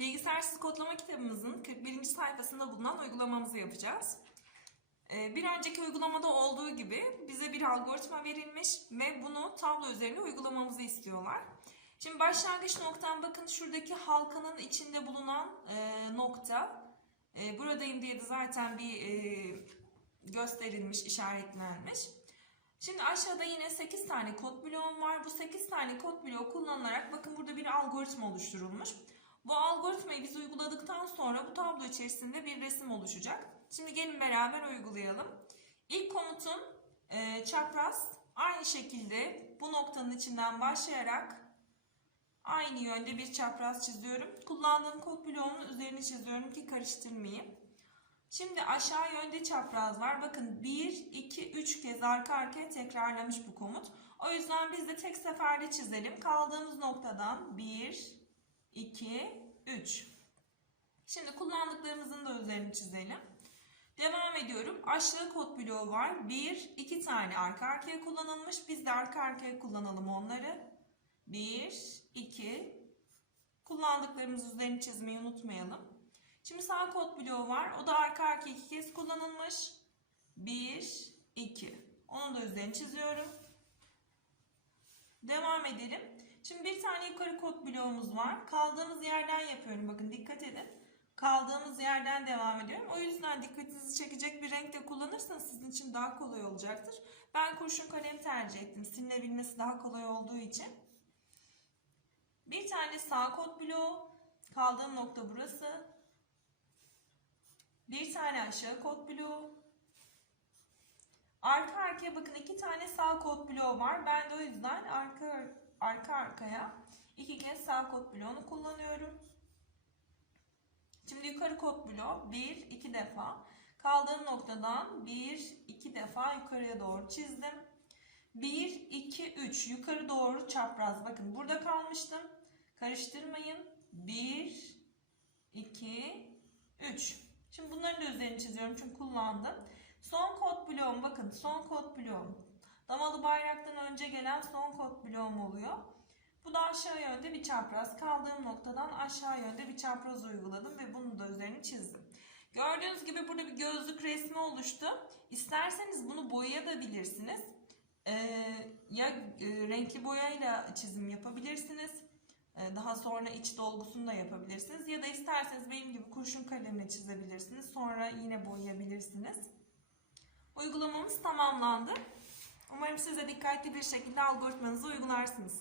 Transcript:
Bilgisayarsız kodlama kitabımızın 41. sayfasında bulunan uygulamamızı yapacağız. Ee, Bir önceki uygulamada olduğu gibi bize bir algoritma verilmiş ve bunu tablo üzerinde uygulamamızı istiyorlar. Şimdi başlangıç noktam bakın şuradaki halkanın içinde bulunan e, nokta. E, buradayım diye de zaten bir e, gösterilmiş, işaretlenmiş. Şimdi aşağıda yine 8 tane kod bloğum var. Bu 8 tane kod bloğu kullanılarak bakın burada bir algoritma oluşturulmuş. Bu algoritmayı biz uyguladıktan sonra bu tablo içerisinde bir resim oluşacak. Şimdi gelin beraber uygulayalım. İlk komutun e, çapraz aynı şekilde bu noktanın içinden başlayarak aynı yönde bir çapraz çiziyorum. Kullandığım kod bloğumun üzerine çiziyorum ki karıştırmayayım. Şimdi aşağı yönde çapraz var. Bakın 1, 2, 3 kez arka arkaya tekrarlamış bu komut. O yüzden biz de tek seferde çizelim. Kaldığımız noktadan 1, 2, 3. Şimdi kullandıklarımızın da üzerini çizelim. Devam ediyorum. Aşağı kod bloğu var. 1, 2 tane arka arkaya kullanılmış. Biz de arka arkaya kullanalım onları. 1, 2. Kullandıklarımız üzerini çizmeyi unutmayalım. Şimdi sağ kod bloğu var. O da arka arkaya iki kez kullanılmış. 1, 2. Onun da üzerini çiziyorum. Devam edelim. Şimdi bir tane yukarı kod bloğumuz var. Kaldığımız yerden yapıyorum. Bakın dikkat edin. Kaldığımız yerden devam ediyorum. O yüzden dikkatinizi çekecek bir renkte kullanırsanız sizin için daha kolay olacaktır. Ben kurşun kalem tercih ettim. Silinebilmesi daha kolay olduğu için. Bir tane sağ kod bloğu. Kaldığım nokta burası. Bir tane aşağı kod bloğu. Arka arkaya bakın iki tane sağ kod bloğu var. Ben de o yüzden arka arka arkaya iki kez sağ kod bloğunu kullanıyorum. Şimdi yukarı kod bloğu bir iki defa. Kaldığım noktadan bir iki defa yukarıya doğru çizdim. 1, 2, 3 yukarı doğru çapraz. Bakın burada kalmıştım. Karıştırmayın. 1, 2, 3. Şimdi bunların da üzerini çiziyorum çünkü kullandım. Son kod bloğum bakın son kod bloğum. Damalı bayraktan önce gelen son kod bloğum oluyor. Bu da aşağı yönde bir çapraz. Kaldığım noktadan aşağı yönde bir çapraz uyguladım ve bunun da üzerini çizdim. Gördüğünüz gibi burada bir gözlük resmi oluştu. İsterseniz bunu boyayabilirsiniz. Ee, ya e, renkli boyayla çizim yapabilirsiniz. Ee, Daha sonra iç dolgusunu da yapabilirsiniz. Ya da isterseniz benim gibi kurşun kalemle çizebilirsiniz. Sonra yine boyayabilirsiniz. Uygulamamız tamamlandı. Siz de dikkatli bir şekilde algoritmanızı uygularsınız.